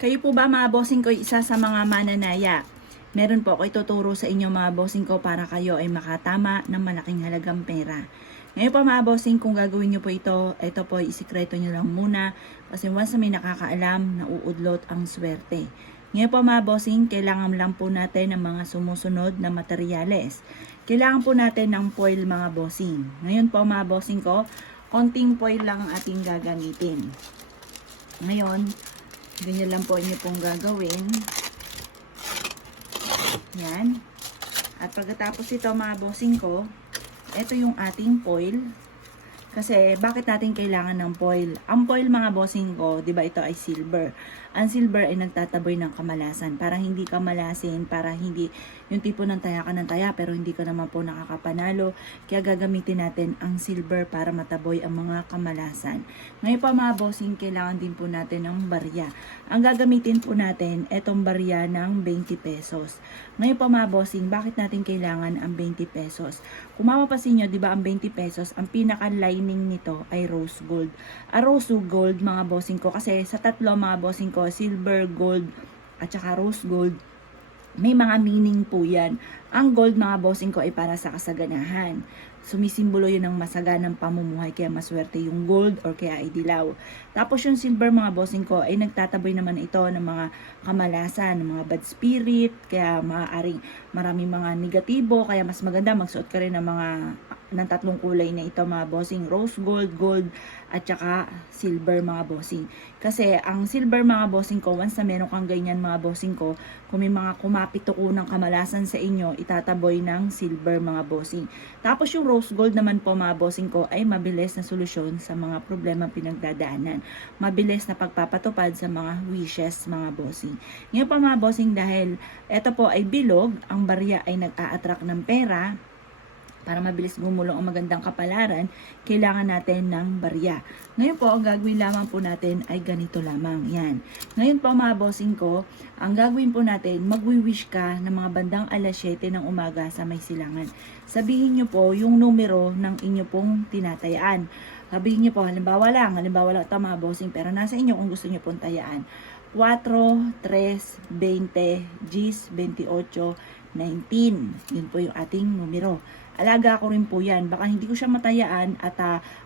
Kayo po ba mga bossing ko isa sa mga mananaya? Meron po ako ituturo sa inyo mga bossing ko para kayo ay makatama ng malaking halagang pera. Ngayon po mga bossing, kung gagawin nyo po ito po isikreto nyo lang muna kasi once na may nakakaalam, nauudlot ang swerte. Ngayon po mga bossing, kailangan lang po natin ng mga sumusunod na materyales. Kailangan po natin ng foil mga bossing. Ngayon po mga bossing ko, konting foil lang ang ating gagamitin. Ngayon, ganyan lang po inyo pong gagawin. Yan. At pagkatapos ito mga bossing ko, ito yung ating foil. Kasi bakit natin kailangan ng foil? Ang foil mga bossing ko, 'di ba ito ay silver. Ang silver ay nagtataboy ng kamalasan para hindi ka malasin, para hindi yung tipo ng taya ka ng taya pero hindi ka naman po nakakapanalo. Kaya gagamitin natin ang silver para mataboy ang mga kamalasan. Ngayon pa mga bossing, kailangan din po natin ng barya. Ang gagamitin po natin, etong barya ng 20 pesos. Ngayon pa mga bossing, bakit natin kailangan ang 20 pesos? Kung mapapansin nyo, 'di ba ang 20 pesos, ang pinaka-lining nito ay rose gold. Ang rose gold mga bossing ko, kasi sa tatlo mga bossing ko, silver, gold, at saka rose gold, may mga meaning po yan. Ang gold mga bossing ko ay para sa kasaganahan. Sumisimbolo yun ng masaganang pamumuhay, kaya maswerte yung gold or kaya ay dilaw. Tapos yung silver mga bossing ko ay nagtataboy naman ito ng mga kamalasan, ng mga bad spirit, kaya maaaring maraming mga negatibo, kaya mas maganda magsuot ka rin ng tatlong kulay na ito mga bossing, rose gold, gold, at saka silver mga bossing. Kasi ang silver mga bossing ko, once na meron kang ganyan mga bossing ko, kung may mga kumapit ko ng kamalasan sa inyo, itataboy ng silver mga bossing. Tapos yung rose gold naman po mga bossing ko ay mabilis na solusyon sa mga problema pinagdadaanan. Mabilis na pagpapatupad sa mga wishes mga bossing. Ngayon pa mga bossing, dahil ito po ay bilog, ang barya ay nag-a-attract ng pera. Para mabilis gumulong ang magandang kapalaran, kailangan natin ng barya. Ngayon po, ang gagawin lamang po natin ay ganito lamang. Yan. Ngayon po mga bossing ko, ang gagawin po natin, magwi-wish ka ng mga bandang alas 7 ng umaga sa may silangan. Sabihin nyo po yung numero ng inyo pong tinatayaan. Sabihin nyo po, halimbawa ito mga bossing, pero nasa inyo kung gusto nyo pong tayaan. 4, 3, 20, 10, 28, 19. Yun po yung ating numero. Alaga ko rin po yan. Baka hindi ko siya matayaan at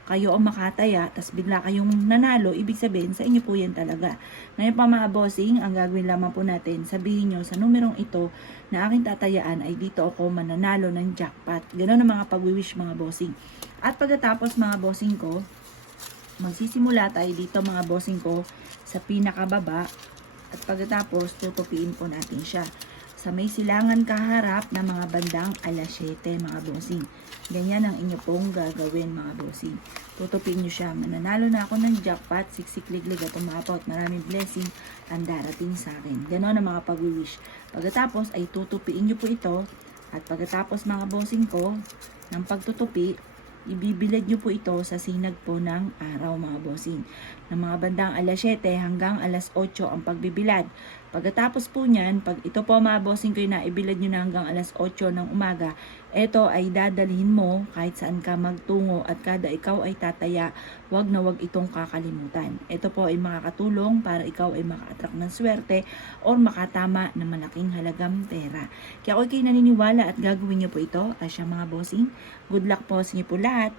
kayo ang makataya, tas bigla kayong nanalo, ibig sabihin sa inyo po yan talaga. Ngayon pa mga bossing, ang gagawin lamang po natin, sabihin nyo sa numerong ito na aking tatayaan ay dito ako mananalo ng jackpot. Ganon ang mga pag-wish mga bossing. At pagkatapos mga bossing ko, magsisimula tayo dito mga bossing ko sa pinakababa at pagkatapos tutupiin po natin siya sa may silangan kaharap na mga bandang alas 7 mga bossing. Ganyan ang inyo pong gagawin mga bossing. Tutupin nyo siya. Mananalo na ako ng jackpot, siksikliglig at umapot. Maraming blessing ang darating sa akin. Ganon ang mga pag-wish. Pagkatapos ay tutupiin nyo po ito. At pagkatapos mga bossing ko, ng pagtutupi, ibibilad nyo po ito sa sinag po ng araw mga bossing. Ng mga bandang alas 7 hanggang alas 8 ang pagbibilad. Pagkatapos po niyan, pag ito po mga bossing ko na ibilad nyo na hanggang alas 8 ng umaga, ito ay dadalhin mo kahit saan ka magtungo at kada ikaw ay tataya, wag na wag itong kakalimutan. Ito po ay makakatulong para ikaw ay maka-attract ng swerte o makatama ng malaking halagang pera. Kaya ako kayo naniniwala at gagawin nyo po ito. Asya mga bossing, good luck po sa inyo po lahat.